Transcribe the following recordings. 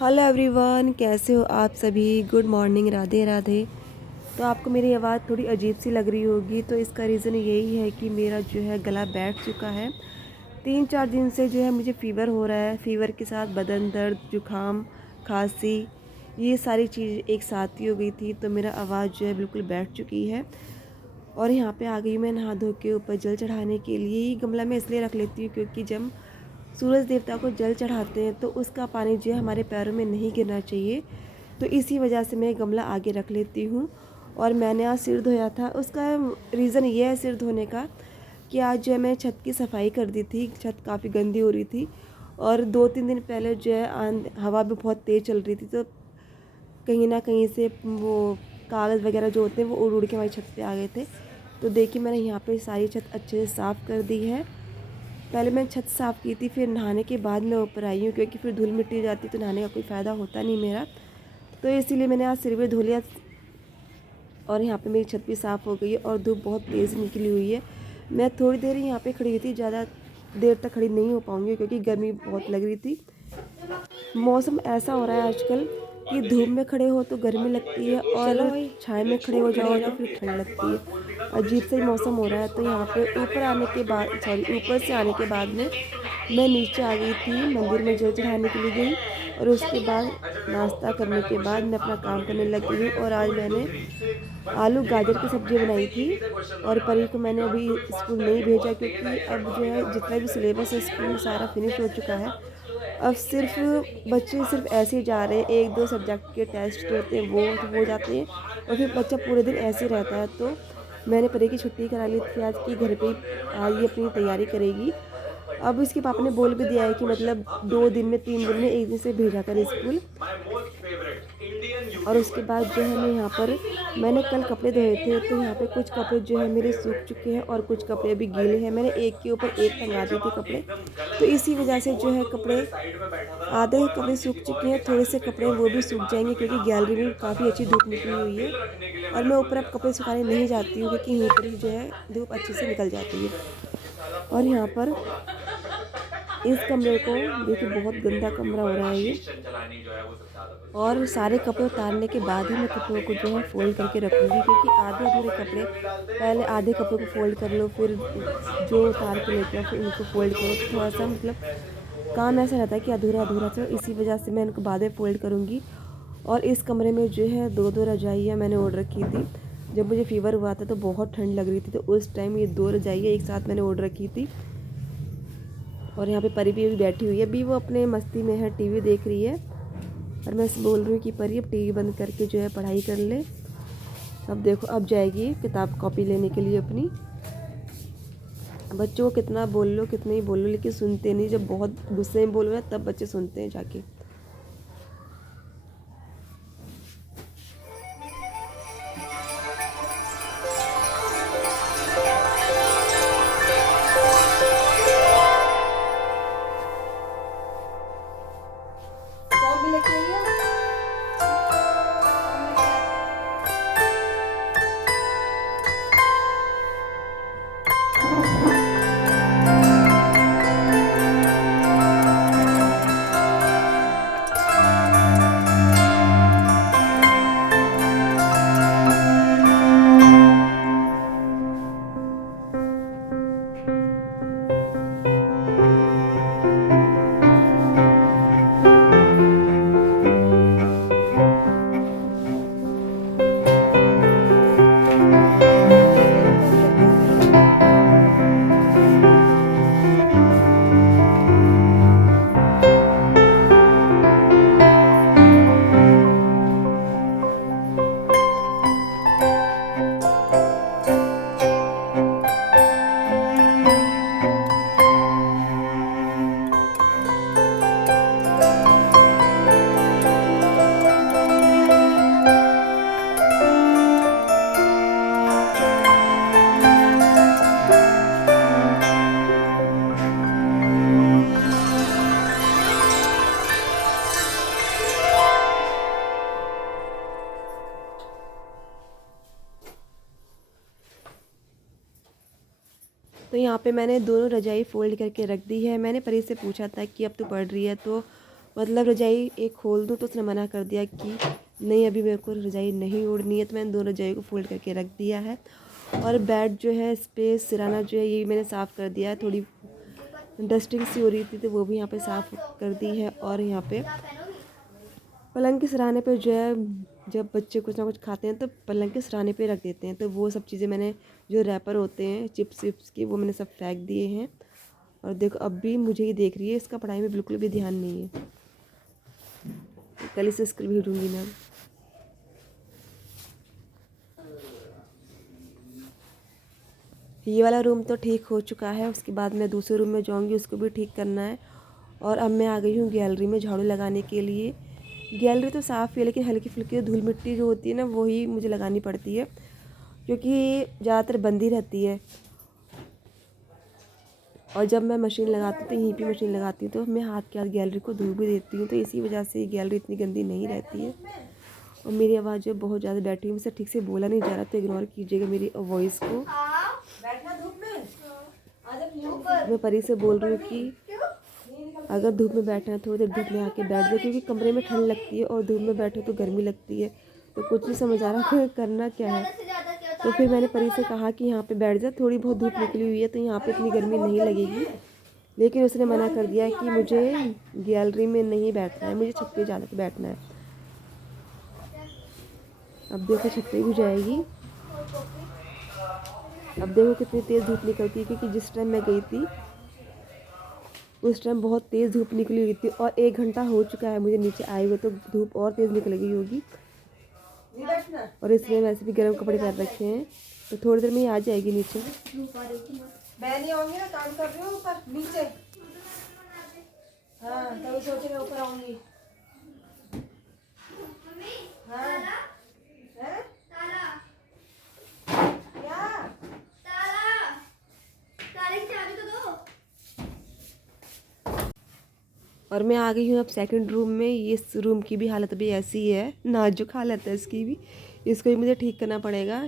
Hello everyone, कैसे हो आप सभी। Good morning, Radhe Radhe. तो आपको मेरी आवाज़ थोड़ी अजीब सी लग रही होगी, तो इसका रीज़न यही है कि मेरा जो है गला बैठ चुका है। 3-4 दिन से जो है मुझे फ़ीवर हो रहा है। फ़ीवर के साथ बदन दर्द, जुकाम, खांसी, ये सारी चीज़ एक साथ ही हो गई थी, तो मेरा आवाज़ जो है बिल्कुल बैठ चुकी है। और यहाँ पे आ गई मैं नहा धो के ऊपर जल चढ़ाने के लिए। ये गमला मैं इसलिए रख लेती हूँ क्योंकि जब सूरज देवता को जल चढ़ाते हैं तो उसका पानी जो है हमारे पैरों में नहीं गिरना चाहिए, तो इसी वजह से मैं गमला आगे रख लेती हूँ। और मैंने आज सिर धोया था, उसका रीज़न ये है सिर धोने का कि आज जो है मैं छत की सफाई कर दी थी। छत काफ़ी गंदी हो रही थी और 2-3 दिन पहले जो है हवा भी बहुत तेज़ चल रही थी, तो कहीं ना कहीं से वो कागज़ वगैरह जो होते हैं वो उड़ उड़ के हमारी छत पे आ गए थे। तो देखिए मैंने यहाँ पे सारी छत अच्छे से साफ़ कर दी है। पहले मैंने छत साफ़ की थी, फिर नहाने के बाद मैं ऊपर आई हूँ क्योंकि फिर धूल मिट्टी जाती तो नहाने का कोई फ़ायदा होता नहीं मेरा। तो इसीलिए मैंने आज सिर भी धो लिया। और यहाँ पे मेरी छत भी साफ़ हो गई है और धूप बहुत तेज़ निकली हुई है। मैं थोड़ी देर यहाँ पे खड़ी हुई थी, ज़्यादा देर तक खड़ी नहीं हो पाऊँगी क्योंकि गर्मी बहुत लग रही थी। मौसम ऐसा हो रहा है आजकल कि धूप में खड़े हो तो गर्मी लगती है और छाया में खड़े हो जाओ तो फिर ठंड लगती है। अजीब सा ही मौसम हो रहा है। तो यहाँ पे ऊपर से आने के बाद में मैं नीचे आ गई थी, मंदिर में जल चढ़ाने के लिए गई और उसके बाद नाश्ता करने के बाद मैं अपना काम करने लग गई हूँ। और आज मैंने आलू गाजर की सब्ज़ी बनाई थी और परी को मैंने अभी स्कूल नहीं भेजा क्योंकि अब जो है जितना भी सिलेबस है स्कूल में सारा फिनिश हो चुका है। अब सिर्फ बच्चे सिर्फ ऐसे ही जा रहे हैं, 1-2 सब्जेक्ट के टेस्ट जो होते हैं वो तो हो जाते हैं और फिर बच्चा पूरे दिन ऐसे ही रहता है। तो मैंने परी की छुट्टी करा ली थी आज की, घर पे ही आज ये अपनी तैयारी करेगी। अब इसके पापा ने बोल भी दिया है कि मतलब 2 दिन में 3 दिन में 1 दिन से भेजा कर स्कूल। और उसके बाद जो है मैं यहाँ पर मैंने कल कपड़े धोए थे, तो यहाँ पे कुछ कपड़े जो है मेरे सूख चुके हैं और कुछ कपड़े अभी गीले हैं। मैंने एक के ऊपर एक टंगा दिए थे कपड़े, तो इसी वजह से जो है कपड़े आधे कपड़े सूख चुके हैं, थोड़े से कपड़े वो भी सूख जाएंगे क्योंकि गैलरी में काफ़ी अच्छी धूप निकली हुई है। और मैं ऊपर अब कपड़े सुखाने नहीं जाती हूँ क्योंकि यहीं पर ही जो है धूप अच्छे से निकल जाती है। और यहाँ पर इस कमरे को देखिए, बहुत गंदा कमरा हो रहा है ये। और सारे कपड़े उतारने के बाद ही मैं कपड़ों को जो है फ़ोल्ड करके रखूँगी क्योंकि आधे अधूरे कपड़े, पहले आधे कपड़ों को फ़ोल्ड कर लो, फिर जो उतार के लेके आओ फिर उनको फ़ोल्ड करो, तो थोड़ा-सा मतलब काम ऐसा रहता है कि अधूरा-अधूरा सा। इसी वजह से मैं इनको बाद में फ़ोल्ड करूँगी। और इस कमरे में जो है 2-2 रज़ाइयाँ मैंने ओढ़ रखी थी। जब मुझे फ़ीवर हुआ था तो बहुत ठंड लग रही थी, तो उस टाइम ये 2 रज़ाइयाँ एक साथ मैंने ओढ़ रखी थी। और यहाँ पे परी भी बैठी हुई है, अभी वो अपने मस्ती में है, टीवी देख रही है। और मैं बोल रही हूँ कि परी अब टीवी बंद करके जो है पढ़ाई कर ले। अब देखो, अब जाएगी किताब कॉपी लेने के लिए अपनी। बच्चों को कितना बोल लो कितना ही बोल लो लेकिन सुनते नहीं। जब बहुत गुस्से में बोलो ना तब बच्चे सुनते हैं जाके। कौन भी लेके आई है? तो यहाँ पे मैंने दोनों रजाई फ़ोल्ड करके रख दी है। मैंने परी से पूछा था कि अब तो पढ़ रही है, तो मतलब रजाई एक खोल दूँ तो उसने मना कर दिया कि नहीं अभी मेरे को रजाई नहीं ओढ़नी है। तो मैंने दोनों रजाई को फोल्ड करके रख दिया है। और बेड जो है इस पर सिराना जो है ये मैंने साफ़ कर दिया है। थोड़ी डस्टिंग सी हो रही थी तो वो भी यहाँ पे साफ़ कर दी है। और यहाँ पे पलंग के सिराने पे जो है जब बच्चे कुछ ना कुछ खाते हैं तो पलंग के सिराने पे रख देते हैं, तो वो सब चीज़ें मैंने जो रैपर होते हैं चिप्स विप्स के वो मैंने सब फेंक दिए हैं। और देखो अब भी मुझे ये देख रही है, इसका पढ़ाई में बिल्कुल भी ध्यान नहीं है। कल इसे स्कूल भेजूँगी मैं। ये वाला रूम तो ठीक हो चुका है, उसके बाद मैं दूसरे रूम में जाऊँगी, उसको भी ठीक करना है। और अब मैं आ गई हूँ गैलरी में झाड़ू लगाने के लिए। गैलरी तो साफ़ है लेकिन हल्की फुल्की धूल मिट्टी जो होती है ना वही मुझे लगानी पड़ती है, क्योंकि ज़्यादातर बंदी रहती है। और जब मैं मशीन लगाती हूँ तो यहीं पे मशीन लगाती हूँ तो मैं हाथ के हाथ गैलरी को धो भी देती हूँ, तो इसी वजह से गैलरी इतनी गंदी नहीं रहती है। और मेरी आवाज़ जो बहुत ज़्यादा बैठी हुई, मुझसे ठीक से बोला नहीं जा रहा, तो इग्नोर कीजिएगा मेरी वॉइस को। मैं परी से बोल रही हूँ कि अगर धूप में बैठना है थोड़ी देर धूप में आके बैठ जाओ, क्योंकि कमरे में ठंड लगती है और धूप में बैठो तो गर्मी लगती है। तो कुछ नहीं समझ आ रहा करना क्या है। तो फिर मैंने परी से कहा कि यहाँ पे बैठ जा, थोड़ी बहुत धूप निकली हुई है तो यहाँ पे इतनी गर्मी नहीं लगेगी। लेकिन उसने मना कर दिया कि मुझे गैलरी में नहीं बैठना है, मुझे छत पे जाकर बैठना है। अब देखो छत पे भी जाएगी। अब देखो कितनी तेज़ धूप निकलती है, क्योंकि जिस टाइम मैं गई थी उस टाइम बहुत तेज़ धूप निकली हुई थी और 1 घंटा हो चुका है मुझे नीचे आए हुए, तो धूप और तेज़ निकल गई होगी। और इसलिए वैसे भी गर्म कपड़े पहन रखे हैं, तो थोड़ी देर में ही आ जाएगी नीचे। मैं नहीं आऊँगी ना, काम कर रही हूँ ऊपर नीचे। हाँ तभी सोचे मैं ऊपर आऊँगी। हाँ और मैं आ गई हूँ अब सेकंड रूम में। इस रूम की भी हालत भी ऐसी है, नाजुक हालत है इसकी भी, इसको भी मुझे ठीक करना पड़ेगा।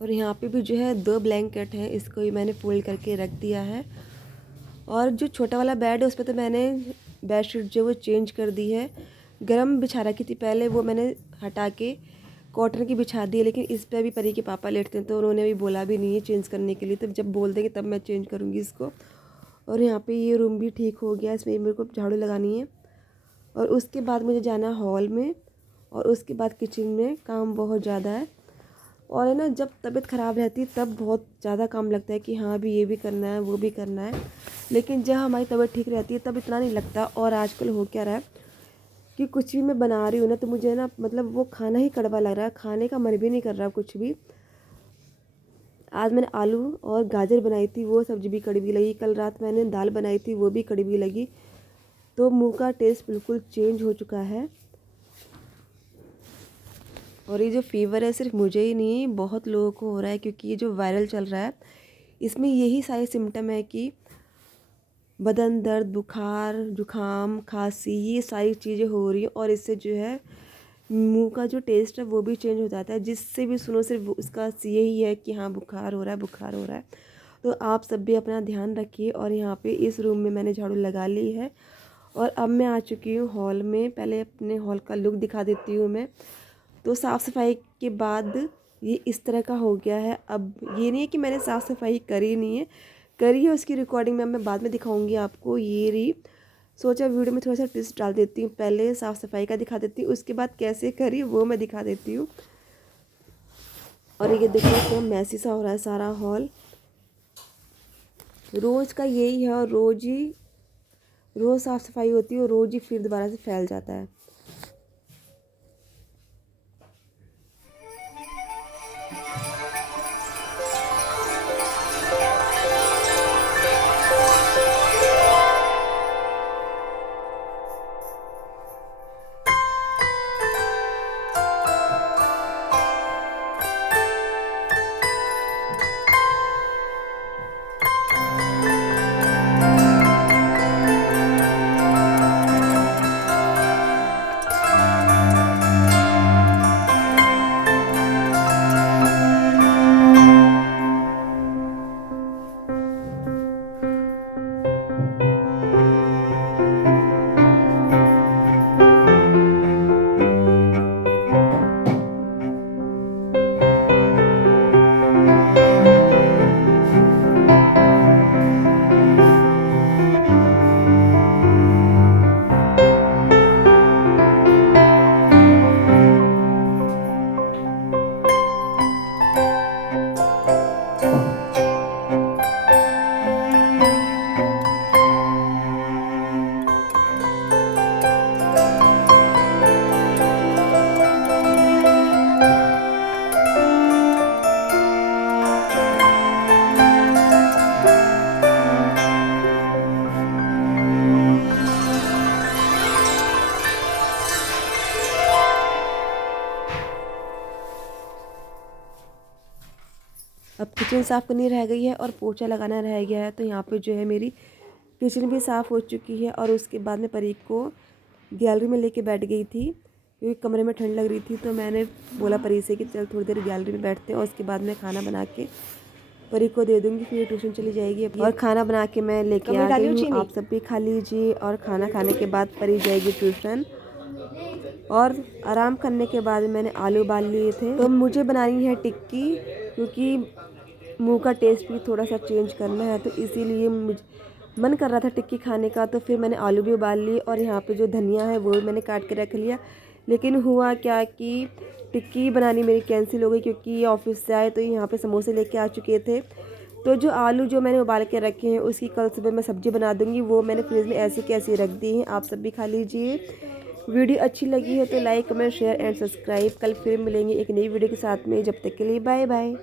और यहाँ पे भी जो है 2 ब्लैंकेट हैं, इसको भी मैंने फोल्ड करके रख दिया है। और जो छोटा वाला बेड है उस पर तो मैंने बेडशीट जो वो चेंज कर दी है। गरम बिछा रखी थी पहले, वो मैंने हटा के कॉटन की बिछा दी है। लेकिन इस पर भी परी के पापा लेटते हैं तो उन्होंने भी बोला भी नहीं है चेंज करने के लिए, तो जब बोल देंगे तब मैं चेंज करूँगी इसको। और यहाँ पे ये रूम भी ठीक हो गया, इसमें मेरे को झाड़ू लगानी है। और उसके बाद मुझे जाना है हॉल में, और उसके बाद किचन में काम बहुत ज़्यादा है। और है ना, जब तबीयत ख़राब रहती है तब बहुत ज़्यादा काम लगता है कि हाँ अभी ये भी करना है वो भी करना है। लेकिन जब हमारी तबीयत ठीक रहती है तब इतना नहीं लगता। और आजकल हो क्या रहा है कि कुछ भी मैं बना रही हूँ ना तो मुझे ना मतलब वो खाना ही कड़वा लग रहा है, खाने का मन भी नहीं कर रहा कुछ भी। आज मैंने आलू और गाजर बनाई थी, वो सब्ज़ी भी कड़वी लगी। कल रात मैंने दाल बनाई थी, वो भी कड़वी लगी। तो मुँह का टेस्ट बिल्कुल चेंज हो चुका है। और ये जो फ़ीवर है सिर्फ मुझे ही नहीं बहुत लोगों को हो रहा है, क्योंकि ये जो वायरल चल रहा है इसमें यही सारे सिम्टम है कि बदन दर्द, बुखार, जुकाम, खांसी, ये सारी चीज़ें हो रही हैं। और इससे जो है मुंह का जो टेस्ट है वो भी चेंज हो जाता है, जिससे भी सुनो सिर्फ उसका यही है कि हाँ बुखार हो रहा है, बुखार हो रहा है। तो आप सब भी अपना ध्यान रखिए। और यहाँ पे इस रूम में मैंने झाड़ू लगा ली है और अब मैं आ चुकी हूँ हॉल में। पहले अपने हॉल का लुक दिखा देती हूँ मैं। तो साफ़ सफाई के बाद ये इस तरह का हो गया है। अब ये नहीं है कि मैंने साफ़ सफाई करी नहीं है, करी है, उसकी रिकॉर्डिंग में मैं बाद में दिखाऊंगी आपको। ये रही, सोचा वीडियो में थोड़ा सा ट्विस्ट डाल देती हूँ, पहले साफ़ सफाई का दिखा देती हूँ, उसके बाद कैसे करी वो मैं दिखा देती हूँ। और ये देखो तो मैसी सा हो रहा है सारा हॉल। रोज़ का यही है और रोज़ साफ़ सफाई होती है और रोज़ ही फिर दोबारा से फैल जाता है। अब किचन साफ़ करनी रह गई है और पोछा लगाना रह गया है। तो यहाँ पे जो है मेरी किचन भी साफ़ हो चुकी है। और उसके बाद मैं परी को गैलरी में लेके बैठ गई थी, क्योंकि कमरे में ठंड लग रही थी। तो मैंने बोला परी से कि चल थोड़ी देर गैलरी में बैठते हैं और उसके बाद मैं खाना बना के परी को दे दूँगी, फिर ट्यूशन चली जाएगी। और खाना बना के मैं लेके आ गई हूँ, आप सब भी खा लीजिए। और खाना खाने के बाद परी जाएगी ट्यूशन। और आराम करने के बाद मैंने आलू उबाल लिए थे। तो मुझे बनानी है टिक्की, क्योंकि मुंह का टेस्ट भी थोड़ा सा चेंज करना है, तो इसीलिए मुझे मन कर रहा था टिक्की खाने का। तो फिर मैंने आलू भी उबाल लिए और यहाँ पे जो धनिया है वो भी मैंने काट के रख लिया। लेकिन हुआ क्या कि टिक्की बनानी मेरी कैंसिल हो गई, क्योंकि ये ऑफिस से आए तो यहाँ पे समोसे लेके आ चुके थे। तो जो आलू जो मैंने उबाल के रखे हैं उसकी कल सुबह मैं सब्ज़ी बना दूँगी, वो मैंने फ्रिज में ऐसी कैसी रख दी हैं। आप सब भी खा लीजिए। वीडियो अच्छी लगी है तो like, comment, share and subscribe. कल फिर मिलेंगे एक नई वीडियो के साथ में, जब तक के लिए बाय बाय।